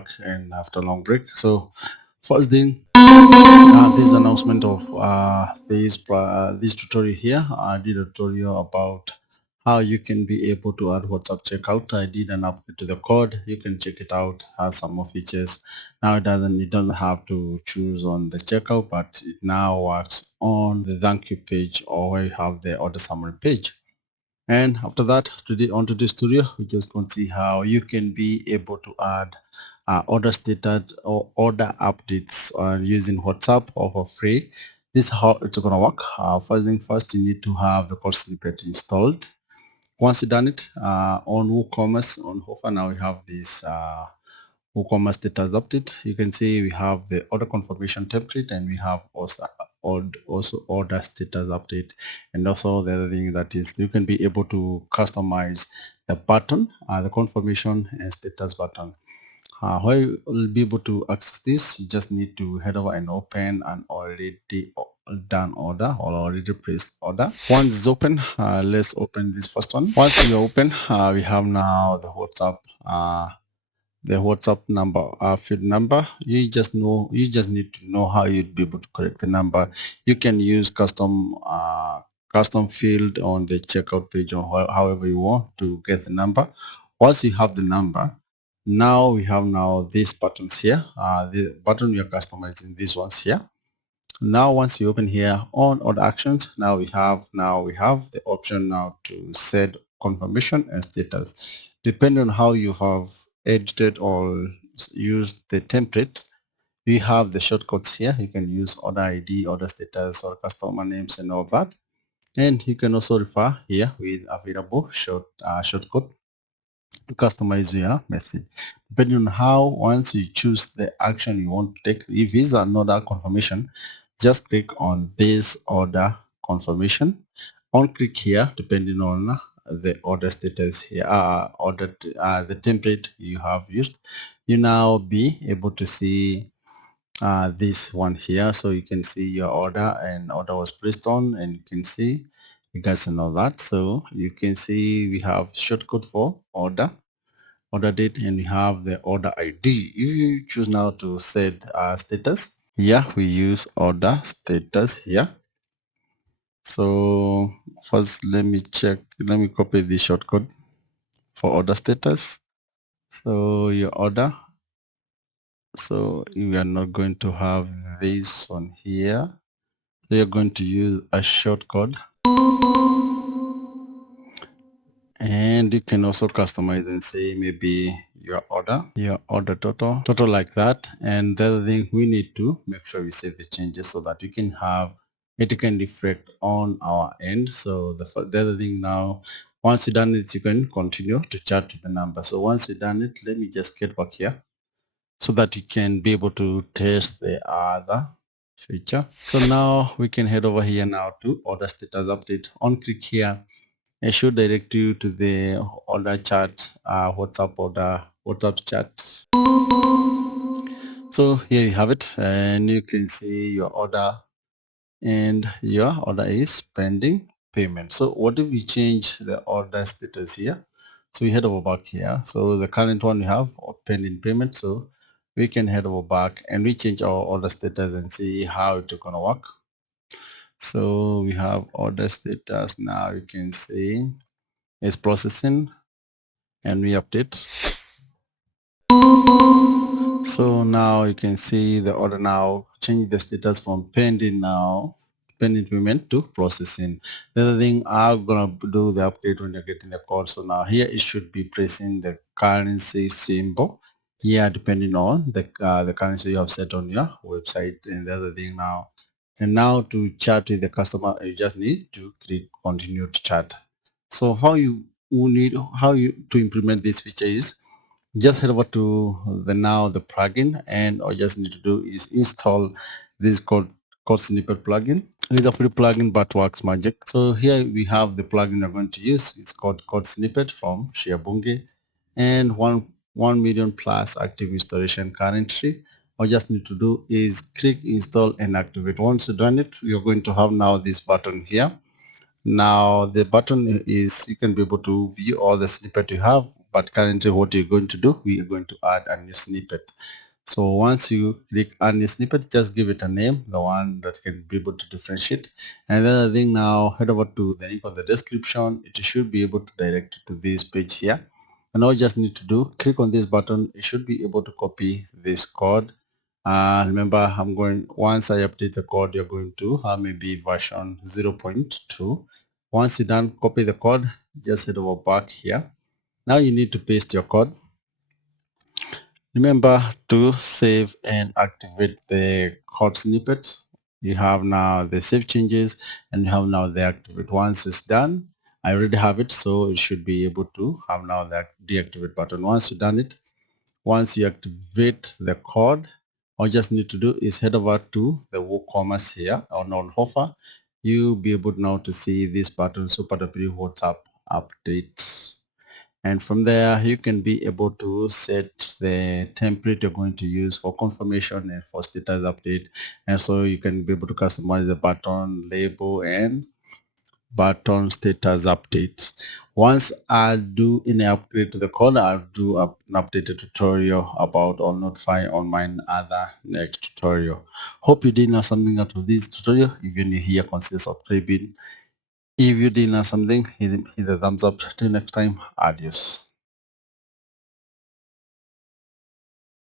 back and after a long break. So first thing, this announcement of this tutorial here. I did a tutorial about how you can be able to add WhatsApp checkout. I did an update to the code. You can check it out. Has some more features. Now you don't have to choose on the checkout, but it now works on the thank you page, or where you have the order summary page. And after that, today on today's tutorial, we're just going to see how you can be able to add order status or order updates using WhatsApp or for free. This is how it's going to work. First thing first, you need to have the code snippet installed. Once you've done it on WooCommerce, on Hofer, now we have this WooCommerce status update. You can see we have the order confirmation template, and we have also order status update. And also the other thing that is, you can be able to customize the button, the confirmation and status button. How you will be able to access this, you just need to head over and open an already done order or already placed order. Once it's open, let's open this first one. Once you open, we have now the WhatsApp number, field number. You just need to know how you'd be able to correct the number. You can use custom field on the checkout page, or however you want to get the number. Once you have the number, now we have these buttons here. The button we are customizing, these ones here. Now once you open here on order actions, now we have the option now to set confirmation and status. Depending on how you have edited or used the template, we have the shortcuts here. You can use order ID, order status, or customer names and all that. And you can also refer here with available shortcut to customize your message. Depending on how, once you choose the action you want to take, if it's another confirmation, just click on this order confirmation. On click here, depending on the order status here, the template you have used, you now be able to see this one here. So you can see your order, and order was placed on, and you can see you guys know that. So you can see we have shortcut for order date, and we have the order ID. If you choose now to set status, yeah, we use order status here. So first let me copy the shortcode for order status. So your order, so we are not going to have this on here, so you're going to use a shortcode. And you can also customize and say maybe your order total like that. And the other thing, we need to make sure we save the changes so that you can have it can reflect on our end. So the other thing, now once you've done it, you can continue to chat to the number. So once you've done it, let me just get back here so that you can be able to test the other feature. So now we can head over here now to order status update. On click here, it should direct you to the order chat, WhatsApp chat. So here you have it, and you can see your order, and your order is pending payment. So what if we change the order status here? So we head over back here. So the current one we have pending payment. So we can head over back and we change our order status and see how it's gonna work. So we have order status. Now you can see it's processing, and we update. So now you can see the order now change the status from pending payment to processing. The other thing, I'm gonna do the update when you're getting the code. So now here it should be pressing the currency symbol here, depending on the currency you have set on your website. And the other thing now, and now to chat with the customer, you just need to click continue to chat. So how you to implement this feature is just head over to the plugin, and all you just need to do is install this code snippet plugin. It's a free plugin but works magic. So here we have the plugin we're going to use. It's called code snippet from Shiabunge, and 1 million plus active installation currently. All you just need to do is click install and activate. Once you've done it, you're going to have now this button here. Now the button is, you can be able to view all the snippet you have but currently what you're going to do, we are going to add a new snippet. So once you click add new snippet, just give it a name, the one that can be able to differentiate. And then I think now head over to the link of the description. It should be able to direct you to this page here. And all you just need to do, click on this button. You should be able to copy this code. Remember, once I update the code, you're going to have maybe version 0.2. Once you're done, copy the code, just head over back here. Now you need to paste your code. Remember to save and activate the code snippet. You have now the save changes and you have now the activate. Once it's done, I already have it, so it should be able to have now the deactivate button. Once you've done it, once you activate the code, all you just need to do is head over to the WooCommerce here on offer. You'll be able now to see this button, Super W WhatsApp updates. And from there you can be able to set the template you're going to use for confirmation and for status update. And so you can be able to customize the button label and button status updates. Once I do any upgrade to the code, I'll do an updated tutorial about or notify on my other next tutorial. Hope you did learn something out of this tutorial. If you're new here, consider subscribing. If you did learn something, hit the thumbs up. Till next time, adios.